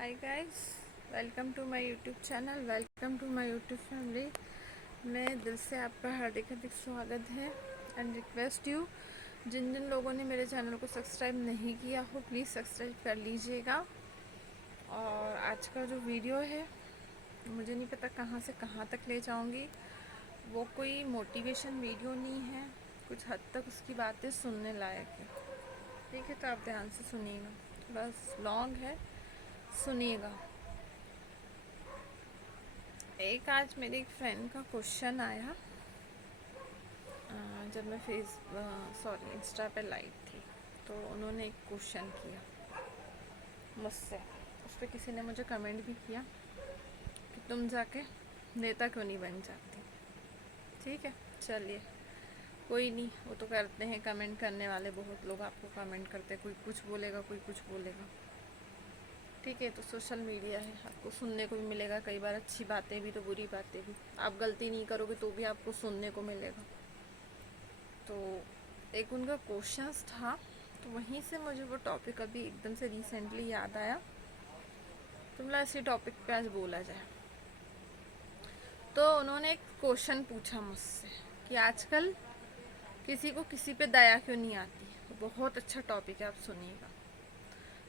Hi guys, welcome to my YouTube channel, welcome to my YouTube family. मैं दिल से आपका हार्दिक हार्दिक स्वागत है एंड रिक्वेस्ट यू, जिन जिन लोगों ने मेरे चैनल को सब्सक्राइब नहीं किया हो प्लीज़ सब्सक्राइब कर लीजिएगा। और आज का जो वीडियो है मुझे नहीं पता कहाँ से कहाँ तक ले जाऊँगी। वो कोई मोटिवेशन वीडियो नहीं है, कुछ हद तक उसकी बातें सुनने लायक है। ठीक है, तो आप ध्यान से सुनिएगा, थोड़ा लॉन्ग है, सुनिएगा। एक आज मेरी एक फ्रेंड का क्वेश्चन आया जब मैं इंस्टा पे लाइव थी, तो उन्होंने एक क्वेश्चन किया मुझसे। उस पर किसी ने मुझे कमेंट भी किया कि तुम जाके नेता क्यों नहीं बन जाती। ठीक है, चलिए कोई नहीं, वो तो करते हैं कमेंट करने वाले, बहुत लोग आपको कमेंट करते हैं, कोई कुछ बोलेगा कोई कुछ बोलेगा। ठीक है, तो सोशल मीडिया है, आपको सुनने को भी मिलेगा, कई बार अच्छी बातें भी तो बुरी बातें भी। आप गलती नहीं करोगे तो भी आपको सुनने को मिलेगा। तो एक उनका क्वेश्चंस था, तो वहीं से मुझे वो टॉपिक अभी एकदम से रिसेंटली याद आया, तो मतलब इसी टॉपिक पे आज बोला जाए। तो उन्होंने एक क्वेश्चन पूछा मुझसे कि आजकल किसी को किसी पे दया क्यों नहीं आती। तो बहुत अच्छा टॉपिक है, आप सुनिएगा।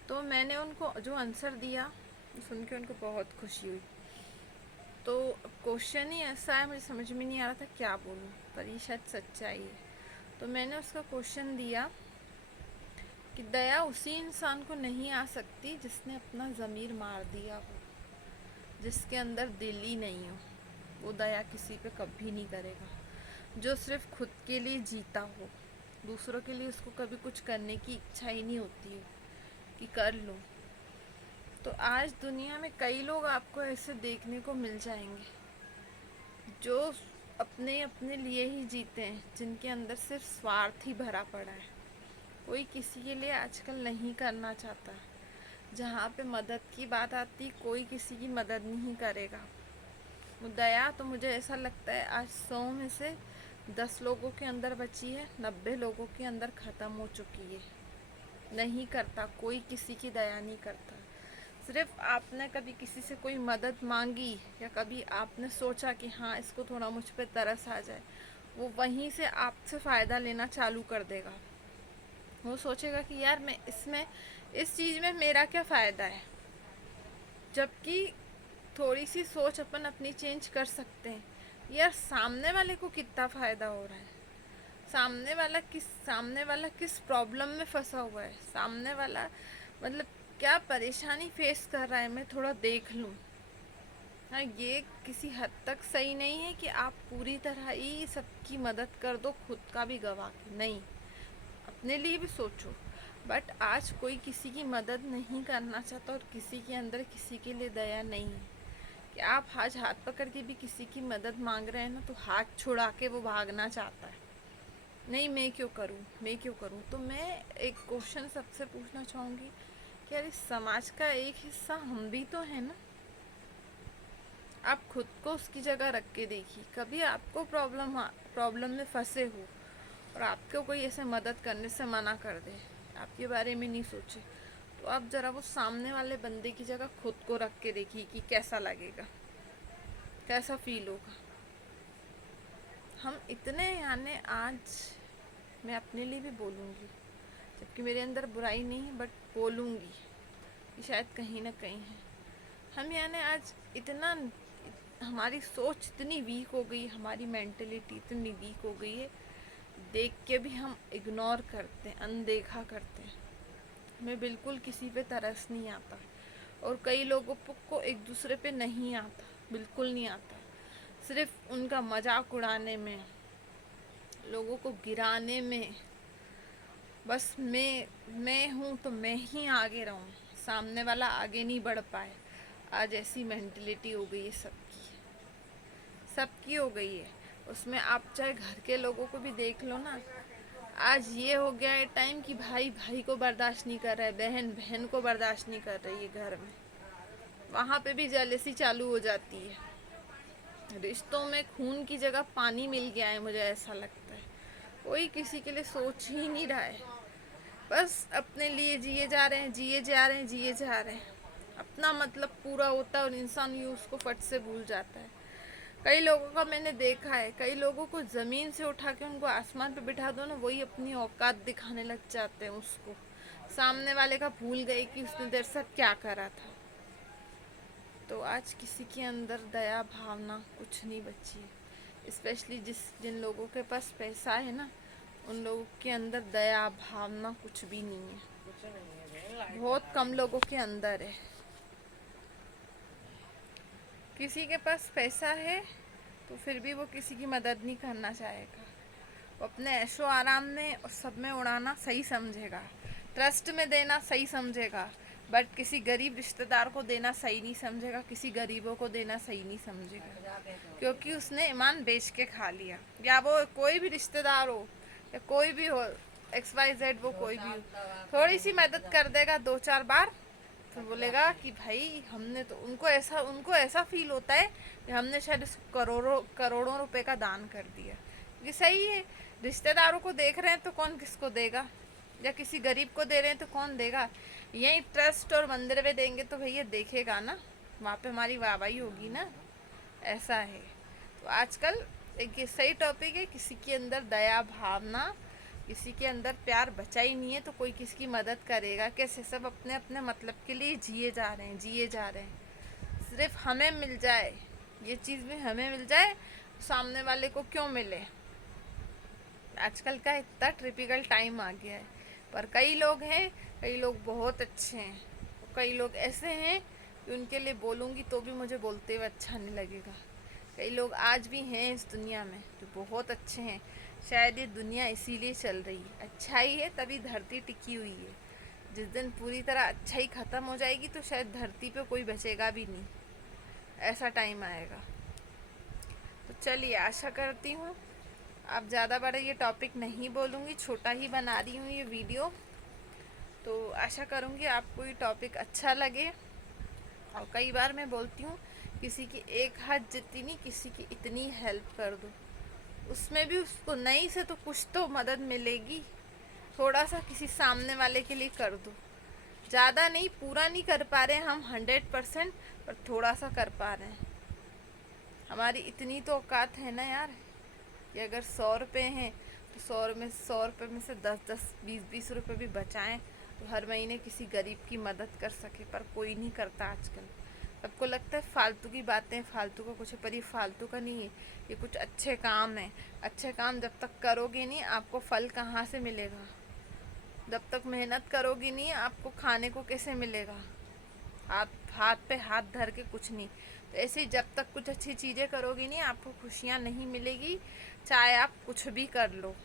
तो मैंने उनको जो आंसर दिया सुन के उनको बहुत खुशी हुई। तो क्वेश्चन ही ऐसा है, मुझे समझ में नहीं आ रहा था क्या बोलूँ, पर ये शायद सच्चाई है। तो मैंने उसका क्वेश्चन दिया कि दया उसी इंसान को नहीं आ सकती जिसने अपना ज़मीर मार दिया हो, जिसके अंदर दिल ही नहीं हो। वो दया किसी पे कभी नहीं करेगा। जो सिर्फ खुद के लिए जीता हो, दूसरों के लिए उसको कभी कुछ करने की इच्छा ही नहीं होती है कि कर लूँ। तो आज दुनिया में कई लोग आपको ऐसे देखने को मिल जाएंगे जो अपने अपने लिए ही जीते हैं, जिनके अंदर सिर्फ स्वार्थ ही भरा पड़ा है। कोई किसी के लिए आजकल नहीं करना चाहता। जहाँ पे मदद की बात आती, कोई किसी की मदद नहीं करेगा। दया तो मुझे ऐसा लगता है आज 100 में से 10 लोगों के अंदर बची है, 90 लोगों के अंदर ख़त्म हो चुकी है। नहीं करता, कोई किसी की दया नहीं करता। सिर्फ आपने कभी किसी से कोई मदद मांगी या कभी आपने सोचा कि हाँ इसको थोड़ा मुझ पे तरस आ जाए, वो वहीं से आपसे फ़ायदा लेना चालू कर देगा। वो सोचेगा कि यार मैं इसमें इस चीज़ में मेरा क्या फ़ायदा है, जबकि थोड़ी सी सोच अपन अपनी चेंज कर सकते हैं। यार सामने वाले को कितना फ़ायदा हो रहा है, सामने वाला किस प्रॉब्लम में फंसा हुआ है, सामने वाला मतलब क्या परेशानी फेस कर रहा है, मैं थोड़ा देख लूँ। हाँ, ये किसी हद तक सही नहीं है कि आप पूरी तरह ही सबकी मदद कर दो, खुद का भी गवा के नहीं, अपने लिए भी सोचो। बट आज कोई किसी की मदद नहीं करना चाहता, और किसी के अंदर किसी के लिए दया नहीं है कि आप आज हाथ पकड़ के भी किसी की मदद मांग रहे हैं ना, तो हाथ छुड़ा के वो भागना चाहता है। नहीं, मैं क्यों करूं, मैं क्यों करूं। तो मैं एक क्वेश्चन सबसे पूछना चाहूँगी कि यार इस समाज का एक हिस्सा हम भी तो है ना। आप खुद को उसकी जगह रख के देखिए, कभी आपको प्रॉब्लम में फंसे हो और आपको कोई ऐसे मदद करने से मना कर दे, आपके बारे में नहीं सोचे, तो आप ज़रा वो सामने वाले बंदे की जगह खुद को रख के देखिए कि कैसा लगेगा, कैसा फील होगा। हम इतने यानी आज मैं अपने लिए भी बोलूँगी, जबकि मेरे अंदर बुराई नहीं है, बट बोलूँगी कि शायद कहीं ना कहीं है। हम यानी आज इतना, हमारी सोच इतनी वीक हो गई, हमारी मेंटलिटी इतनी वीक हो गई है, देख के भी हम इग्नोर करते हैं, अनदेखा करते हैं। हमें बिल्कुल किसी पे तरस नहीं आता, और कई लोगों को एक दूसरे पे नहीं आता, बिल्कुल नहीं आता। सिर्फ उनका मजाक उड़ाने में, लोगों को गिराने में, बस मैं हूँ तो मैं ही आगे रहूँ, सामने वाला आगे नहीं बढ़ पाए। आज ऐसी मेंटलिटी हो गई है सबकी, सबकी हो गई है। उसमें आप चाहे घर के लोगों को भी देख लो ना, आज ये हो गया है टाइम कि भाई भाई को बर्दाश्त नहीं कर रहा है, बहन बहन को बर्दाश्त नहीं कर रही है घर में। वहाँ पे भी जेलसी चालू हो जाती है। रिश्तों में खून की जगह पानी मिल गया है, मुझे ऐसा लगता है। कोई किसी के लिए सोच ही नहीं रहा है, बस अपने लिए जिए जा रहे हैं, जिए जा रहे हैं, जिए जा रहे हैं। अपना मतलब पूरा होता है और इंसान यूँ उसको फट से भूल जाता है। कई लोगों का मैंने देखा है, कई लोगों को ज़मीन से उठा के उनको आसमान पे बिठा दो ना, वही अपनी औकात दिखाने लग जाते हैं उसको, सामने वाले का भूल गए कि उसने देर साथ क्या करा था। तो आज किसी के अंदर दया भावना कुछ नहीं बची है, स्पेशली जिन लोगों के पास पैसा है ना, उन लोगों के अंदर दया भावना कुछ भी नहीं है, बहुत कम लोगों के अंदर है। किसी के पास पैसा है तो फिर भी वो किसी की मदद नहीं करना चाहेगा, वो अपने ऐशो आराम में और सब में उड़ाना सही समझेगा, ट्रस्ट में देना सही समझेगा, बट किसी गरीब रिश्तेदार को देना सही नहीं समझेगा, किसी गरीबों को देना सही नहीं समझेगा, क्योंकि उसने ईमान बेच के खा लिया। या वो कोई भी रिश्तेदार हो या कोई भी हो, XYZ, वो कोई भी हो, थोड़ी सी मदद कर देगा 2-4 बार, फिर बोलेगा कि भाई हमने तो, उनको ऐसा फील होता है कि हमने शायद करोड़ों करोड़ों रुपए का दान कर दिया। ये सही है, रिश्तेदारों को देख रहे हैं तो कौन किसको देगा, या किसी गरीब को दे रहे हैं तो कौन देगा। यही ट्रस्ट और मंदिर में देंगे तो भैया देखेगा ना, वहाँ पे हमारी वाहवाही होगी ना, ऐसा है। तो आजकल एक ये सही टॉपिक है, किसी के अंदर दया भावना, किसी के अंदर प्यार बचा ही नहीं है तो कोई किसकी मदद करेगा कैसे। सब अपने अपने मतलब के लिए जिए जा रहे हैं। सिर्फ हमें मिल जाए, ये चीज़ भी हमें मिल जाए, सामने वाले को क्यों मिले। आजकल का इतना ट्रिपिकल टाइम आ गया है। पर कई लोग हैं, कई लोग बहुत अच्छे हैं, कई लोग ऐसे हैं कि उनके लिए बोलूँगी तो भी मुझे बोलते हुए अच्छा नहीं लगेगा। कई लोग आज भी हैं इस दुनिया में जो बहुत अच्छे हैं। शायद ये दुनिया इसीलिए चल रही है, अच्छाई है तभी धरती टिकी हुई है। जिस दिन पूरी तरह अच्छाई ख़त्म हो जाएगी तो शायद धरती पे कोई बचेगा भी नहीं, ऐसा टाइम आएगा। तो चलिए, आशा करती हूँ अब ज़्यादा बड़ा ये टॉपिक नहीं बोलूँगी, छोटा ही बना रही हूँ ये वीडियो। तो आशा करूँगी आपको ये टॉपिक अच्छा लगे। और कई बार मैं बोलती हूँ, किसी की एक हाथ जितनी, किसी की इतनी हेल्प कर दो, उसमें भी उसको नहीं से तो कुछ तो मदद मिलेगी। थोड़ा सा किसी सामने वाले के लिए कर दो, ज़्यादा नहीं, पूरा नहीं कर पा रहे हैं हम 100%, पर थोड़ा सा कर पा रहे हैं। हमारी इतनी तो औकात है ना यार, कि अगर 100 रुपये हैं तो 100 रुपये में से 10-10, 20-20 रुपये भी बचाएं तो हर महीने किसी गरीब की मदद कर सके। पर कोई नहीं करता आजकल, सबको लगता है फालतू की बातें, फालतू का कुछ है, पर ये फालतू का नहीं है, ये कुछ अच्छे काम है। अच्छे काम जब तक करोगे नहीं, आपको फल कहाँ से मिलेगा। जब तक मेहनत करोगी नहीं, आपको खाने को कैसे मिलेगा। हाथ हाथ पे हाथ धर के कुछ नहीं। तो ऐसे ही जब तक कुछ अच्छी चीज़ें करोगी नहीं, आपको खुशियाँ नहीं मिलेगी, चाहे आप कुछ भी कर लो।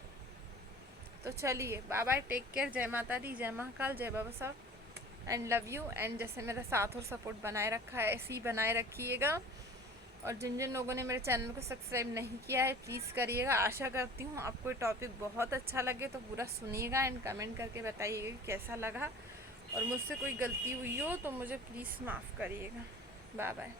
तो चलिए, बाय बाय, टेक केयर, जय माता दी, जय महाकाल, जय बाबा साहब, एंड लव यू। एंड जैसे मेरा साथ और सपोर्ट बनाए रखा है, ऐसे ही बनाए रखिएगा। और जिन जिन लोगों ने मेरे चैनल को सब्सक्राइब नहीं किया है, प्लीज़ करिएगा। आशा करती हूँ आपको ये टॉपिक बहुत अच्छा लगे, तो पूरा सुनिएगा एंड कमेंट करके बताइएगा कि कैसा लगा। और मुझसे कोई गलती हुई हो तो मुझे प्लीज़ माफ़ करिएगा। Bye bye.